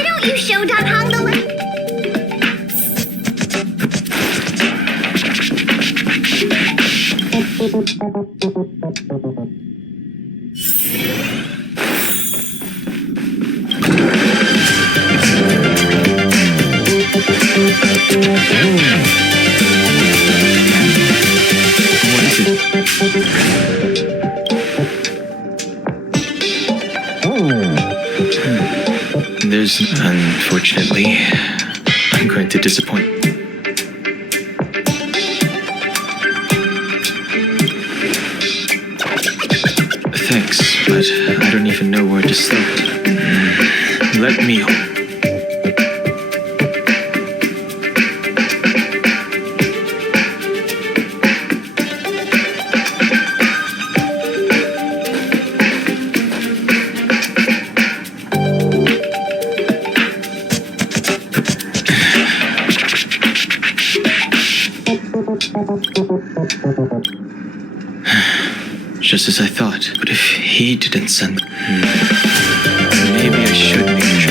Why don't you show Dan Hang the way? What is it? Unfortunately, I'm going to disappoint. Thanks, but I don't even know where to start. Let me hope. Just as I thought. But if he didn't send... maybe I should make sure.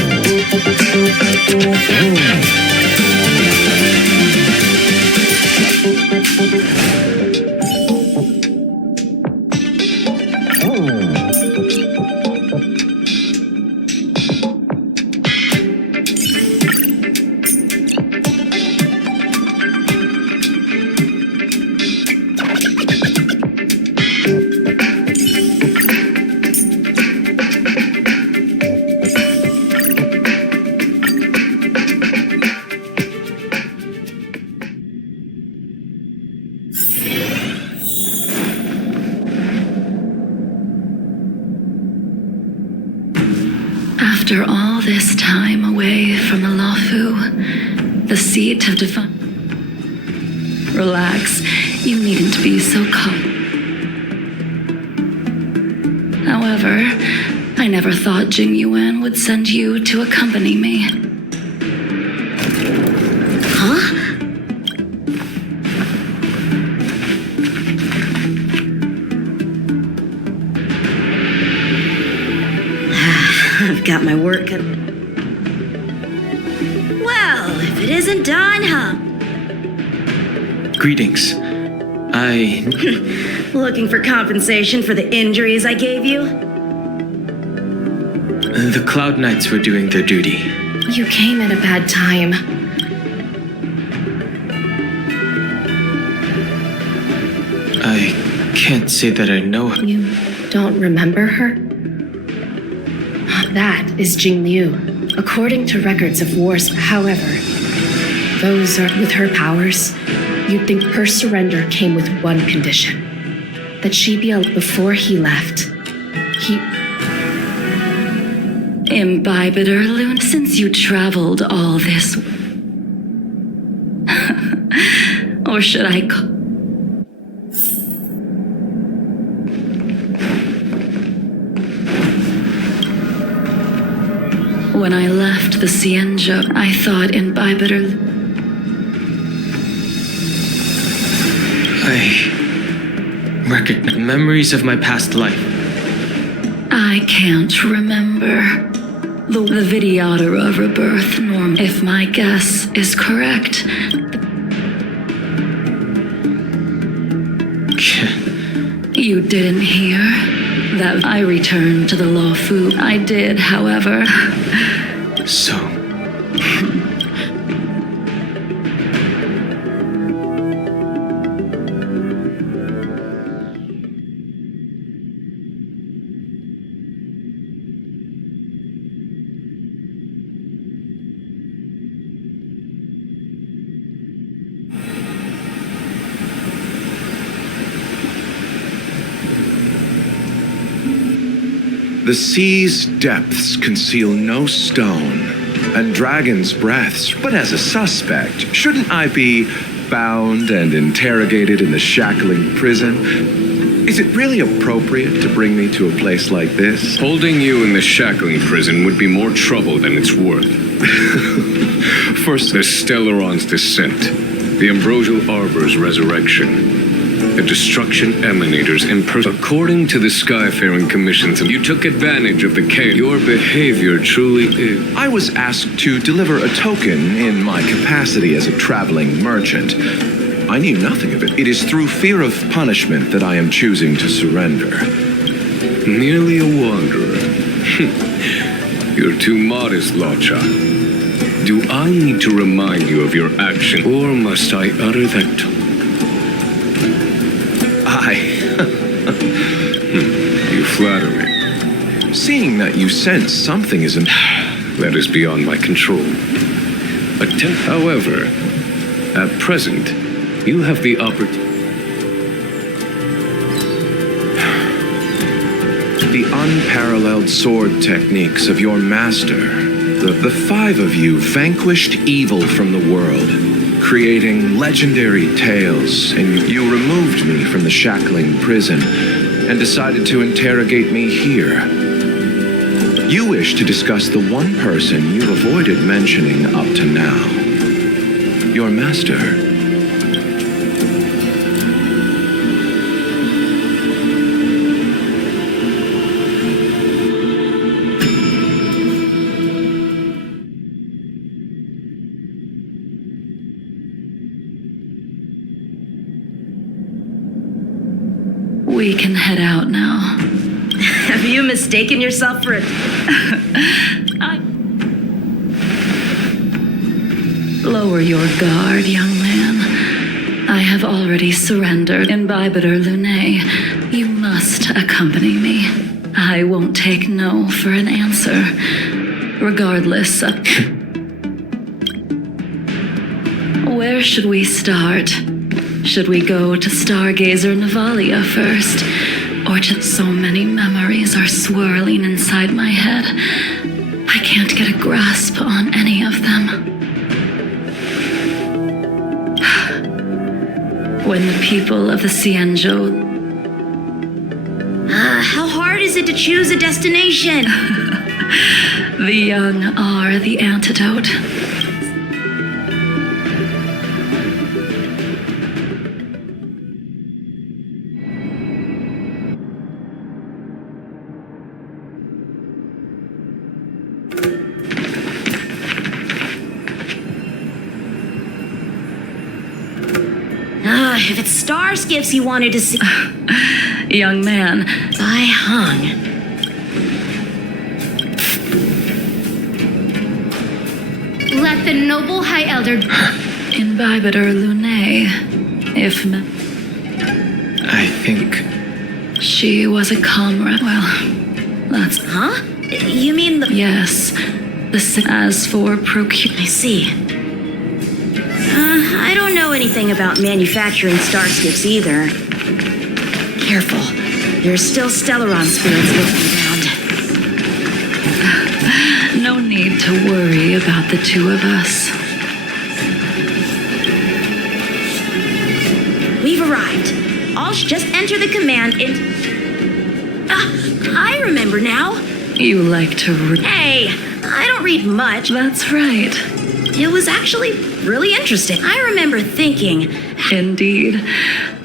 After all this time away from the Lafu, the seat of divine... Relax, you needn't be so calm. However, I never thought Jingliu would send you to accompany me. Huh? I've got my work cut. Well, if it isn't Dan Hang. Greetings. Looking for compensation for the injuries I gave you? The Cloud Knights were doing their duty. You came at a bad time. I can't say that I know her. You don't remember her? That is Jingliu. According to records of wars, however, those are with her powers. You'd think her surrender came with one condition. That she be out before he left. Imbibed her, Luna, since you traveled all this... or should I call... When I left the Cienja, I thought imbibed her... I recognize memories of my past life. I can't remember. The Vidyadhara of rebirth norm. If my guess is correct, you didn't hear that I returned to the Lafu. I did, however. So... The sea's depths conceal no stone, and dragons' breaths, but as a suspect, shouldn't I be bound and interrogated in the shackling prison? Is it really appropriate to bring me to a place like this? Holding you in the shackling prison would be more trouble than it's worth. First, The Stellaron's descent, the Ambrosial Arbor's resurrection, The destruction emanators according to the Skyfaring Commissions, you took advantage of the chaos. Your behavior truly is. I was asked to deliver a token in my capacity as a traveling merchant. I knew nothing of it. It is through fear of punishment that I am choosing to surrender. Merely a wanderer. You're too modest, Locha. Do I need to remind you of your action, or must I utter that? You flatter me. Seeing that you sense something isn't... That is beyond my control. However, at present, you have the opportunity. The unparalleled sword techniques of your master. The five of you vanquished evil from the world, creating legendary tales, and you removed me from the shackling prison and decided to interrogate me here. You wish to discuss the one person you avoided mentioning up to now. Your master. We can head out now. Have you mistaken yourself for a... Lower your guard, young man. I have already surrendered. Imbibitor Lunae, you must accompany me. I won't take no for an answer, regardless of... Where should we start? Should we go to Stargazer Navalia first? Or just so many memories are swirling inside my head. I can't get a grasp on any of them. When the people of the Cienjo... how hard is it to choose a destination? The young are the antidote. If it's star skiffs you wanted to see... Young man, I hung. Let the noble High Elder... Imbibitor Lunae, if... I think... She was a comrade. Well, that's... Huh? You mean the... Yes. As for I see. I don't know anything about manufacturing star skiffs either. Careful. There are still Stellaron spirits looking around. No need to worry about the two of us. We've arrived. I'll just enter the command in... I remember now. You like to Hey, I don't read much. That's right. It was actually really interesting. I remember thinking... Indeed.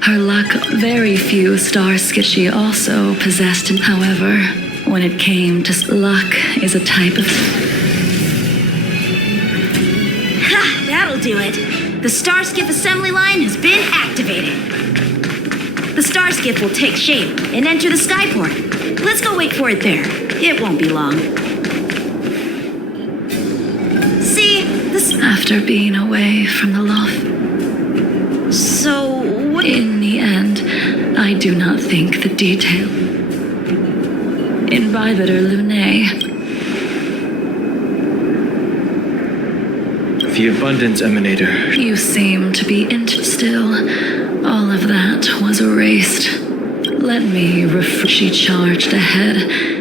Her luck, very few star skiffs she also possessed. However, when it came to luck is a type of... Ha! That'll do it. The star skiff assembly line has been activated. The star skiff will take shape and enter the skyport. Let's go wait for it there. It won't be long. After being away from the loft. So, what? In the end, I do not think the detail. Imbibitor Lunae. The Abundance Emanator. You seem to be still. All of that was erased. Let me She charged ahead.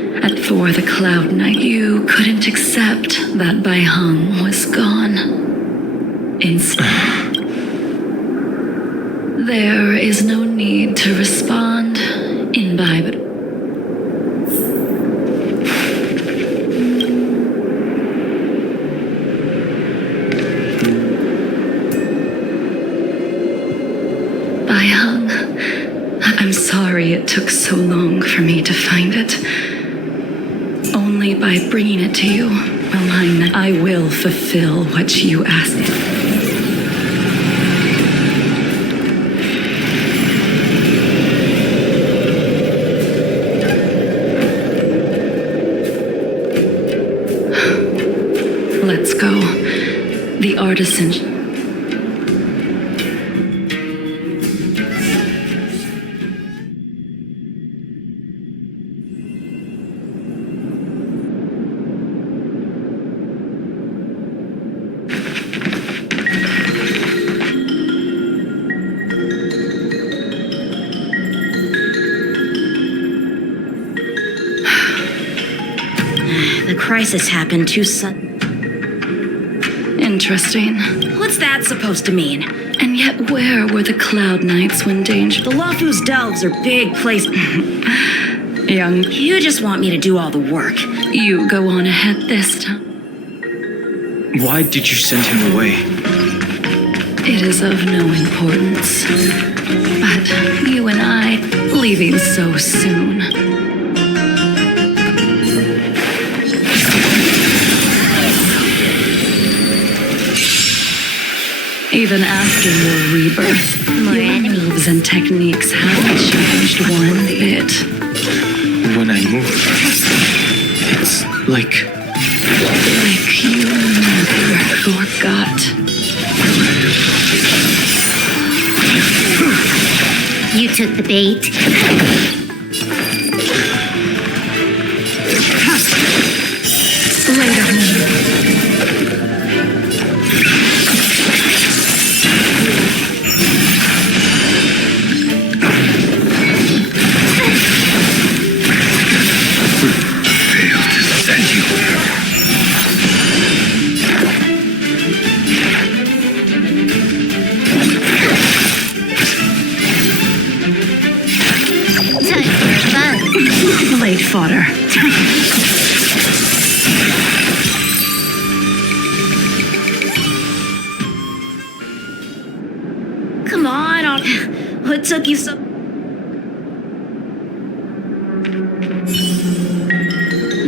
For the Cloud Knight, you couldn't accept that Bai Hung was gone. Instead, there is no need to respond. Imbibe. Bai Hung, sorry it took so long for me to find it. Only by bringing it to you will I will fulfill what you asked. Let's go. The artisan. The crisis happened too sudden. Interesting. What's that supposed to mean? And yet where were the Cloud Knights when danger... The Lawfus Delves are big places. Young, You just want me to do all the work. you go on ahead this time. Why did you send him away? It is of no importance. But you and I, leaving so soon. Even after your rebirth, your moves and techniques haven't changed one bit. When I move, it's like You never forgot. You took the bait. Time for fun. Blade fodder. Come on, what took you so...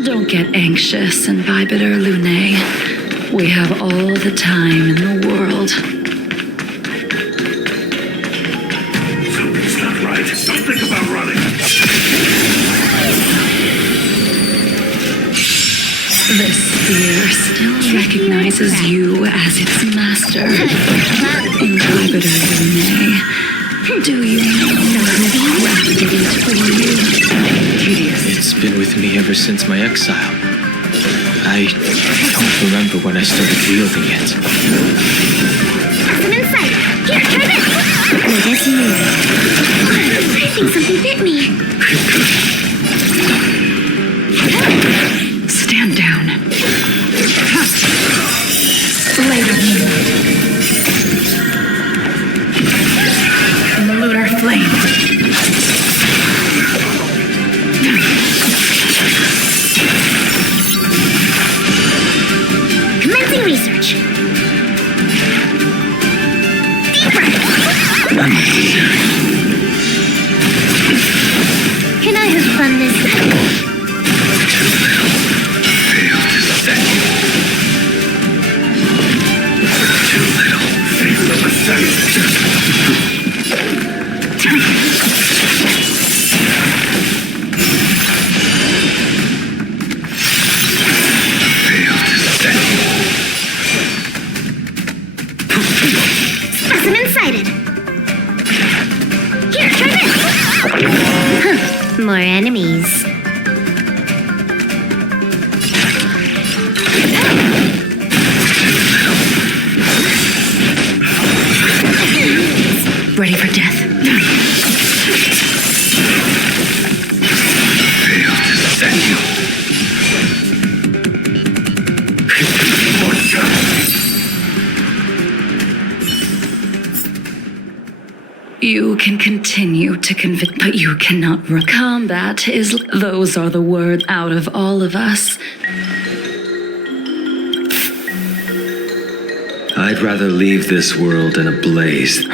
Don't get anxious and Bibiter Lune. We have all the time in the world. Something's not right. Don't think about running. This sphere still recognizes you as its master. In Bibiter Lune. Do you know who crafted it for you? it's been with me ever since my exile. I don't remember when I started wielding it. Some insight. Here, try this. What is new? I think something bit me. Stand down. Later. The lunar flame. Commencing research. Deeper. Can I have fun this time? Failed to set you. Too little. Failed of a second. Failed to set you. Specimen sighted. Here, try this. Huh, more enemies. Ready for death. Failed to set you. One shot. You can continue to convict, but you cannot. Combat is. Those are the words out of all of us. I'd rather leave this world in a blaze.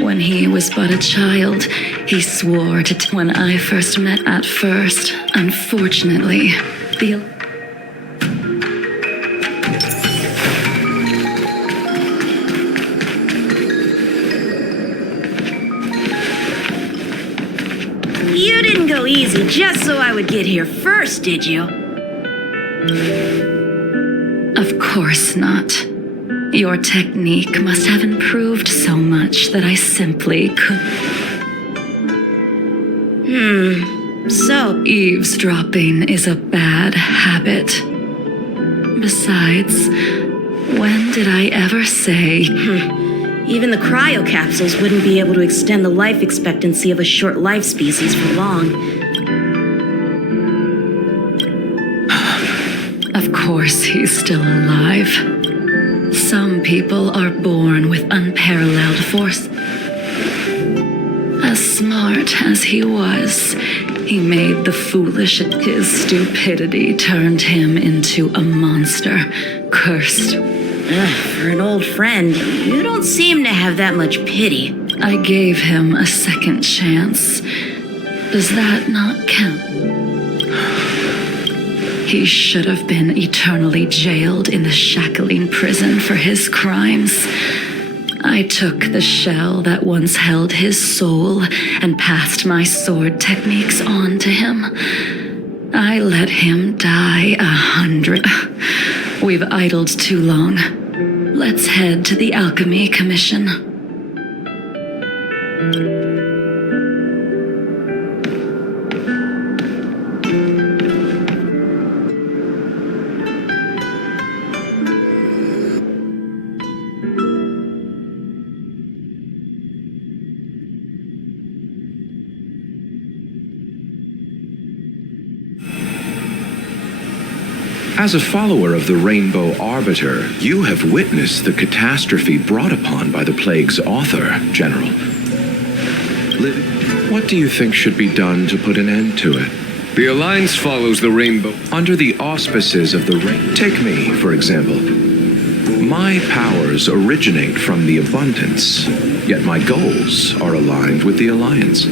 When he was but a child, he swore to when I first met at first. Unfortunately, the... You didn't go easy just so I would get here first, did you? Of course not. Your technique must have improved so much that I simply could... So, Eavesdropping is a bad habit. Besides, when did I ever say... even the cryo capsules wouldn't be able to extend the life expectancy of a short life species for long. Of course he's still alive. Some people are born with unparalleled force. As smart as he was, he made the foolish. His stupidity turned him into a monster, cursed. For an old friend, you don't seem to have that much pity. I gave him a second chance. Does that not count? He should have been eternally jailed in the shackling prison for his crimes. I took the shell that once held his soul and passed my sword techniques on to him. I let him die 100. We've idled too long. Let's head to the Alchemy Commission. As a follower of the Rainbow Arbiter, you have witnessed the catastrophe brought upon by the plague's author, General. What do you think should be done to put an end to it? The Alliance follows the Rainbow. Under the auspices of the Take me, for example. My powers originate from the Abundance, yet my goals are aligned with the Alliance.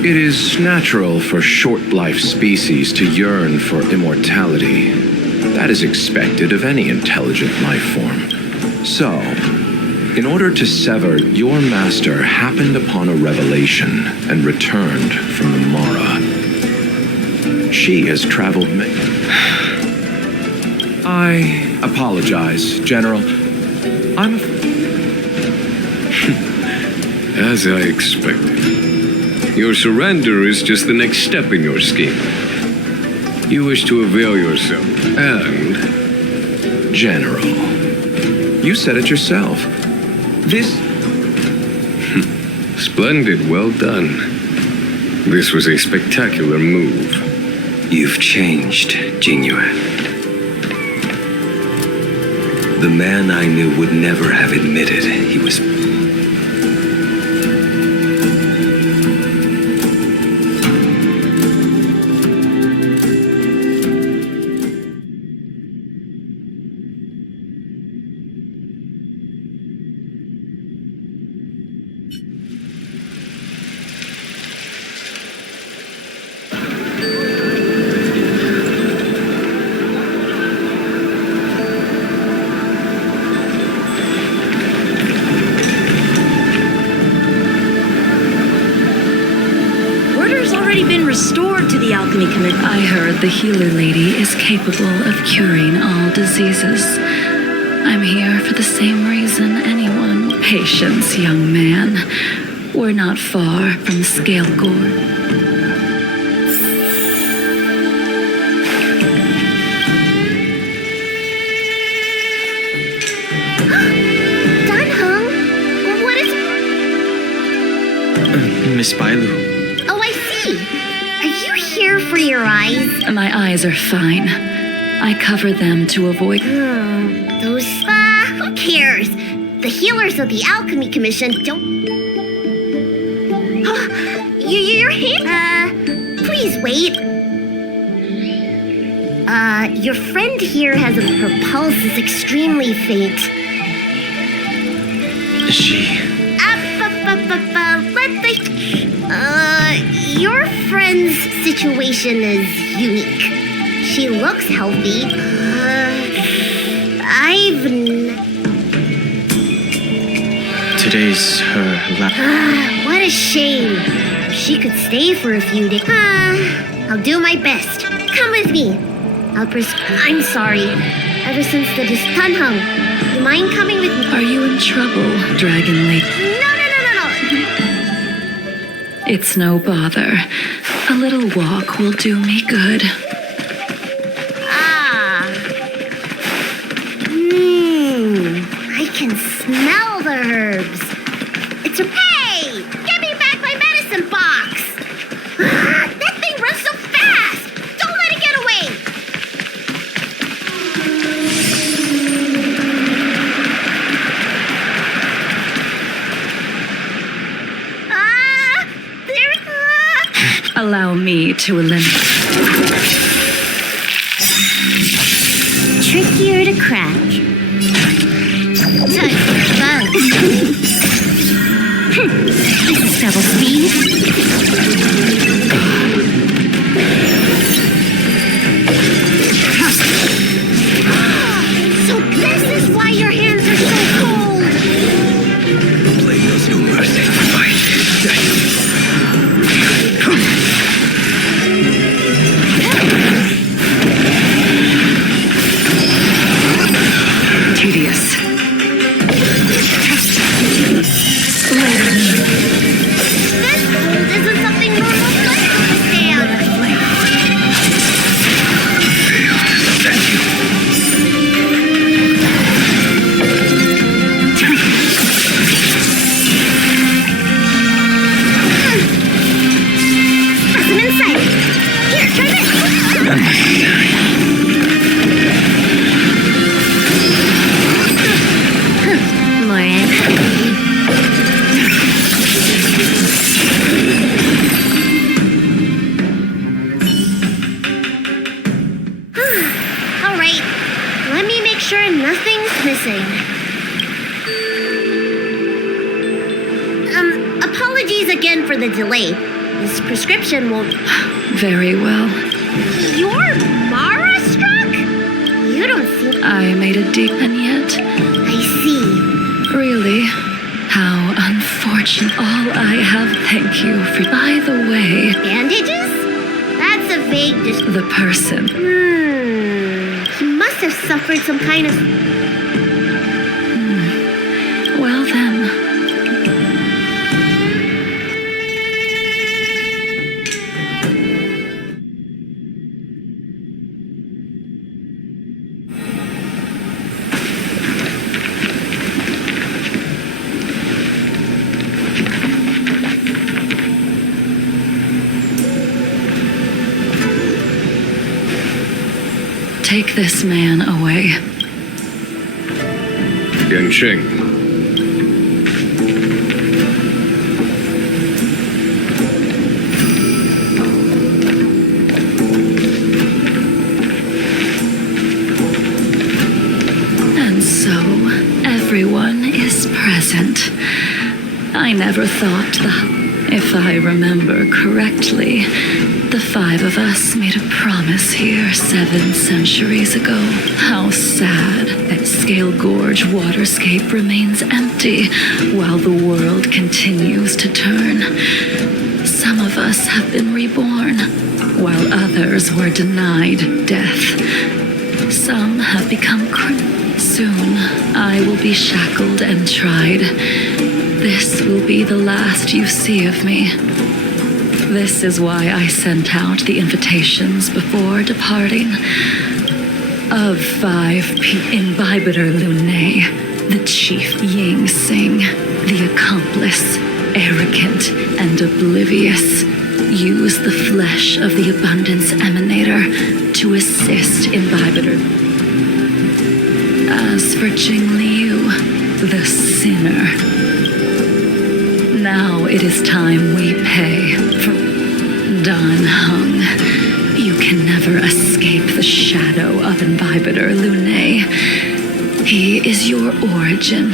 It is natural for short-life species to yearn for immortality. That is expected of any intelligent life form. So, in order to sever, your master happened upon a revelation and returned from the Mara. She has traveled I apologize, General. As I expected. Your surrender is just the next step in your scheme. You wish to avail yourself, and... General, you said it yourself. This... Splendid, well done. This was a spectacular move. You've changed, Jingliu. The man I knew would never have admitted he was... Restored to the Alchemy Commission. I heard the healer lady is capable of curing all diseases. I'm here for the same reason anyone. Patience, young man. We're not far from Scale Gore. Miss Bailu. Oh, I see. Are you here for your eyes? My eyes are fine. I cover them to avoid... Those... who cares? The healers of the Alchemy Commission don't... Your hand... please wait. Your friend here her pulse is extremely faint. Is she... Your friend's situation is unique. She looks healthy. Today's her last. What a shame. She could stay for a few days. I'll do my best. Come with me. I'm sorry. Ever since the Tunhung, you mind coming with me? Are you in trouble, Dragon Lady? No. It's no bother. A little walk will do me good. I can smell the herbs. Hey! Give me back my medicine box! That thing runs so fast! Don't let it get away! Allow me to eliminate. Trickier to crack. This is double speed. So this is why your hands are so cold. The blade knows no mercy. Tedious. This cold isn't something normal players understand. Thank you. Specimen inside. Here, try this. Unnecessary. More All right. Let me make sure nothing's missing. Apologies again for the delay. This prescription won't... Very well. You're Mara struck? You don't seem... I made a deep and yet, I see. really, how unfortunate. All I have, thank you for. By the way, Bandages? That's a vague... the person. He must have suffered some kind of... Well then, take this man away. Yanqing. And so, everyone is present. I never thought that, if I remember correctly, the five of us made a promise here 7 centuries ago. How sad that Scale Gorge waterscape remains empty while the world continues to turn. Some of us have been reborn, while others were denied death. Some have become Soon, I will be shackled and tried. This will be the last you see of me. This is why I sent out the invitations before departing. Of 5 Imbibitor Lunae, the chief Ying Sing, the accomplice, arrogant and oblivious, use the flesh of the Abundance Emanator to assist Imbibitor. As for Jingliu, the sinner, now it is time we pay for Dan Hung. You can never escape the shadow of Imbibitor Lunae. He is your origin,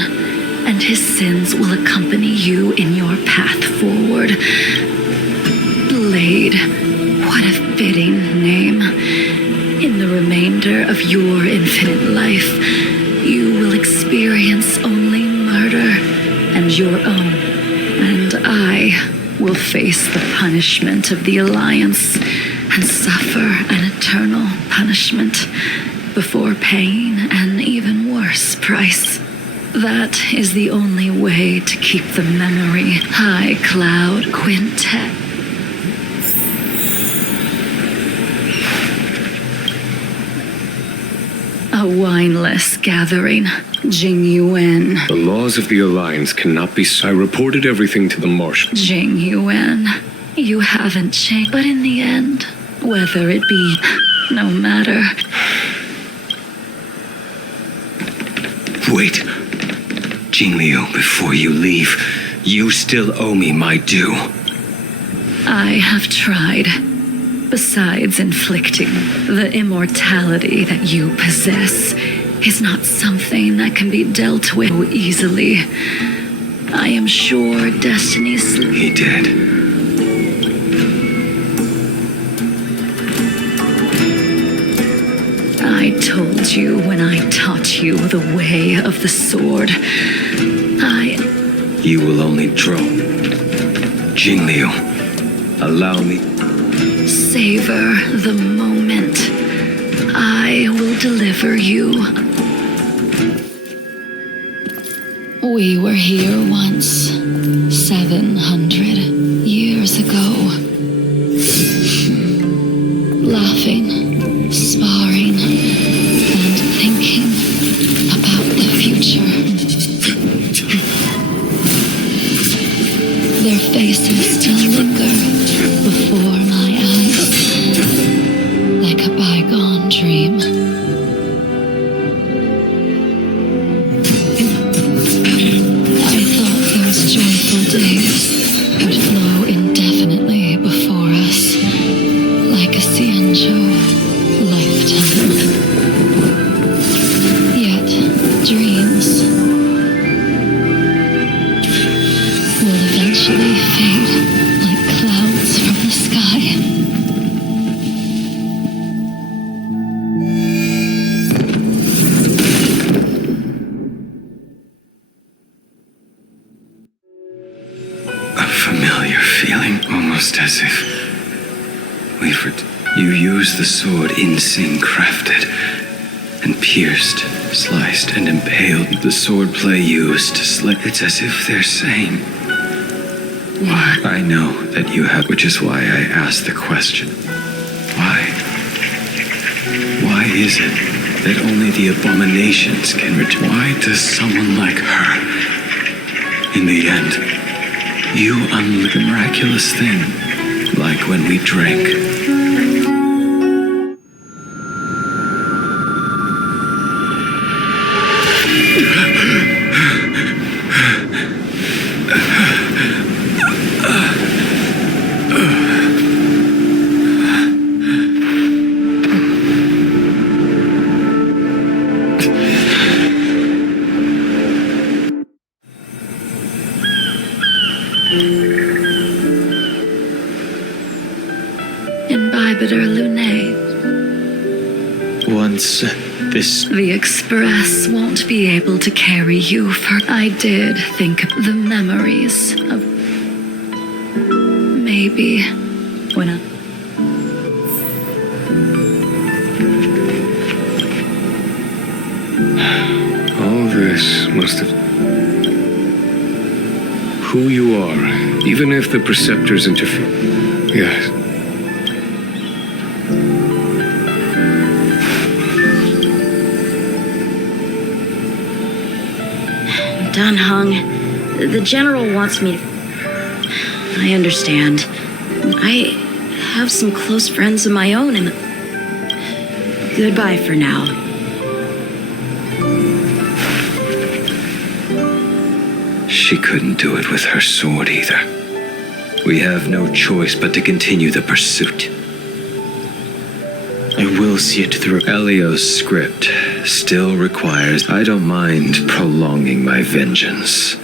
and his sins will accompany you in your path forward. Blade, what a fitting name. In the remainder of your infinite life, you will experience only murder and your own, and I will face the punishment of the Alliance and suffer an eternal punishment before paying an even worse price. That is the only way to keep the memory High Cloud Quintet. A wineless gathering, Jingliu. The laws of the Alliance cannot be. I reported everything to the Marshal. Jingliu, you haven't changed, but in the end, whether it be, no matter. Wait. Jingliu, before you leave, you still owe me my due. I have tried. Besides inflicting, the immortality that you possess is not something that can be dealt with easily. I am sure Destiny's... He did. I told you when I taught you the way of the sword. You will only draw. Jingliu, allow me. Savor the moment. I will deliver you. We were here once, 700 years ago. Laughing, sparring, and thinking about the future. Their faces still linger before my eyes, like a bygone dream. I thought those joyful days would flow indefinitely before us, like a Cianjo lifetime. Yet, dreams will eventually fade like clouds from the sky. A familiar feeling, almost as if you used the sword Insing crafted, and pierced, sliced, and impaled. The swordplay used to slay. It's as if they're saying, why? I know that you have, which is why I asked the question. Why? Why is it that only the abominations can return? Why does someone like her, in the end, you unleash the miraculous thing, like when we drank? Imbibitor Lunae. Once this... The Express won't be able to carry you for... I did think of the memories of... Maybe when I... All this must have... Who you are, even if the Preceptors interfere. Yes. Done, Hung. The General wants me to... I understand. I have some close friends of my own and... Goodbye for now. She couldn't do it with her sword either. We have no choice but to continue the pursuit. I will see it through. Elio's script still requires. I don't mind prolonging my vengeance.